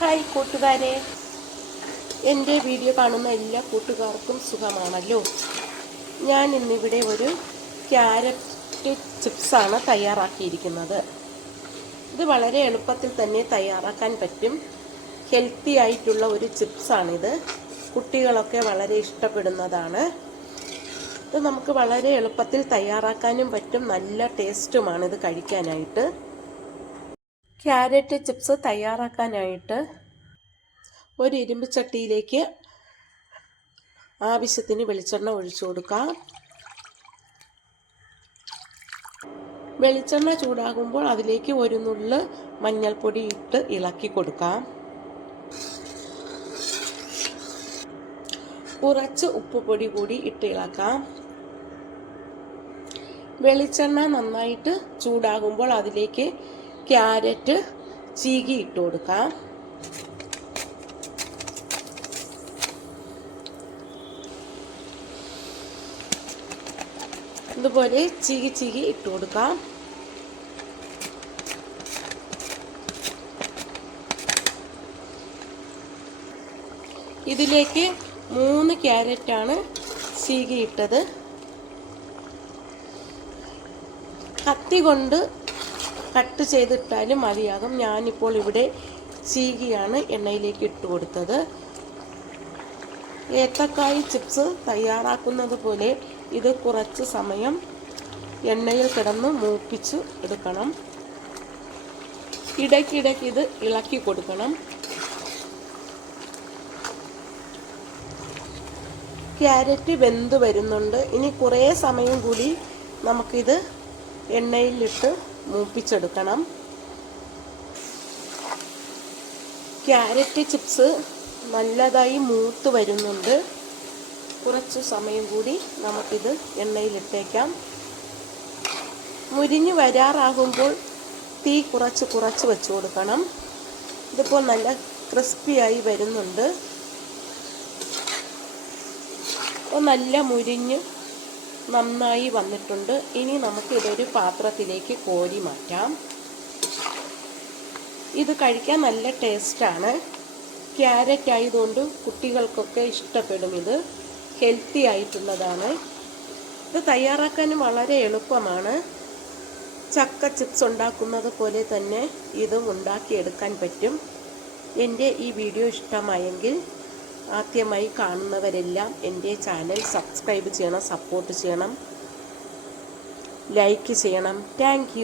Hi കൂട്ടുകാരെ. എന്റെ video കാണുന്ന എല്ലാ കൂട്ടുകാർക്കും സുഖമാണല്ലോ. ഞാൻ ഇന്നിവിടെ ഒരു ക്യാരറ്റ് ചിപ്സാണ് തയ്യാറാക്കിയിരിക്കുന്നത്. ഇത് വളരെ എളുപ്പത്തിൽ തന്നെ തയ്യാറാക്കാൻ പറ്റും. ഹെൽത്തി ആയിട്ടുള്ള ഒരു ചിപ്സാണിത്. കുട്ടികളൊക്കെ വളരെ ഇഷ്ടപ്പെടുന്നതാണ്. ഇത് നമുക്ക് വളരെ എളുപ്പത്തിൽ തയ്യാറാക്കാനും പറ്റും. നല്ല ടേസ്റ്റുമാണ് ഇത് കഴിക്കാനായിട്ട്. ക്യാരറ്റ് ചിപ്സ് തയ്യാറാക്കാനായിട്ട് ഒരു ഇരുമ്പ് ചട്ടിയിലേക്ക് ആവശ്യത്തിന് വെളിച്ചെണ്ണ ഒഴിച്ചു കൊടുക്കാം. വെളിച്ചെണ്ണ ചൂടാകുമ്പോൾ അതിലേക്ക് ഒരു നുള്ള് മഞ്ഞൾപ്പൊടി ഇട്ട് ഇളക്കി കൊടുക്കാം. കുറച്ച് ഉപ്പുപൊടി കൂടി ഇട്ട് ഇളക്കാം. വെളിച്ചെണ്ണ നന്നായിട്ട് ചൂടാകുമ്പോൾ അതിലേക്ക് ക്യാരറ്റ് ചീകി ഇട്ട് കൊടുക്കാം. ഇതുപോലെ ചീകി ചീകി ഇട്ട് കൊടുക്കാം. ഇതിലേക്ക് മൂന്ന് ക്യാരറ്റാണ് ചീകി ഇട്ടത്. കത്തി കൊണ്ട് കട്ട് ചെയ്തിട്ടാലും മതിയാകും. ഞാനിപ്പോൾ ഇവിടെ ചീകിയാണ് എണ്ണയിലേക്ക് ഇട്ട് കൊടുത്തത്. ഏത്തക്കായ് ചിപ്സ് തയ്യാറാക്കുന്നത് പോലെ ഇത് കുറച്ച് സമയം എണ്ണയിൽ കിടന്ന് മൂപ്പിച്ച് എടുക്കണം. ഇടയ്ക്കിടയ്ക്ക് ഇത് ഇളക്കി കൊടുക്കണം. ക്യാരറ്റ് വെന്ത് വരുന്നുണ്ട്. ഇനി കുറേ സമയം കൂടി നമുക്കിത് എണ്ണയിലിട്ട് മൂപ്പിച്ചെടുക്കണം. ക്യാരറ്റ് ചിപ്സ് നല്ലതായി മൂത്ത് വരുന്നുണ്ട്. കുറച്ച് സമയം കൂടി നമുക്കിത് എണ്ണയിലിട്ടേക്കാം. മുരിഞ്ഞ് വരാറാകുമ്പോൾ തീ കുറച്ച് കുറച്ച് വെച്ച് കൊടുക്കണം. ഇതിപ്പോൾ നല്ല ക്രിസ്പിയായി വരുന്നുണ്ട്. നല്ല മുരിഞ്ഞ് നന്നായി വന്നിട്ടുണ്ട്. ഇനി നമുക്ക് ഇതൊരു പാത്രത്തിലേക്ക് കോരി മാറ്റാം. ഇത് കഴിക്കാൻ നല്ല ടേസ്റ്റാണ്. ക്യാരറ്റ് ആയതുകൊണ്ട് കുട്ടികൾക്കൊക്കെ ഇഷ്ടപ്പെടും ഇത്. ഹെൽത്തി ആയിട്ടുള്ളതാണ്. ഇത് തയ്യാറാക്കാനും വളരെ എളുപ്പമാണ്. ചക്ക ചിപ്സ് ഉണ്ടാക്കുന്നത് പോലെ തന്നെ ഇതും ഉണ്ടാക്കിയെടുക്കാൻ പറ്റും. എന്റെ ഈ വീഡിയോ ഇഷ്ടമായെങ്കിൽ ആദ്യമായി കാണുന്നവരെല്ലാം എന്റെ ചാനൽ സബ്സ്ക്രൈബ് ചെയ്യണം സപ്പോർട്ട് ചെയ്യണം ലൈക്ക് ചെയ്യണം. താങ്ക്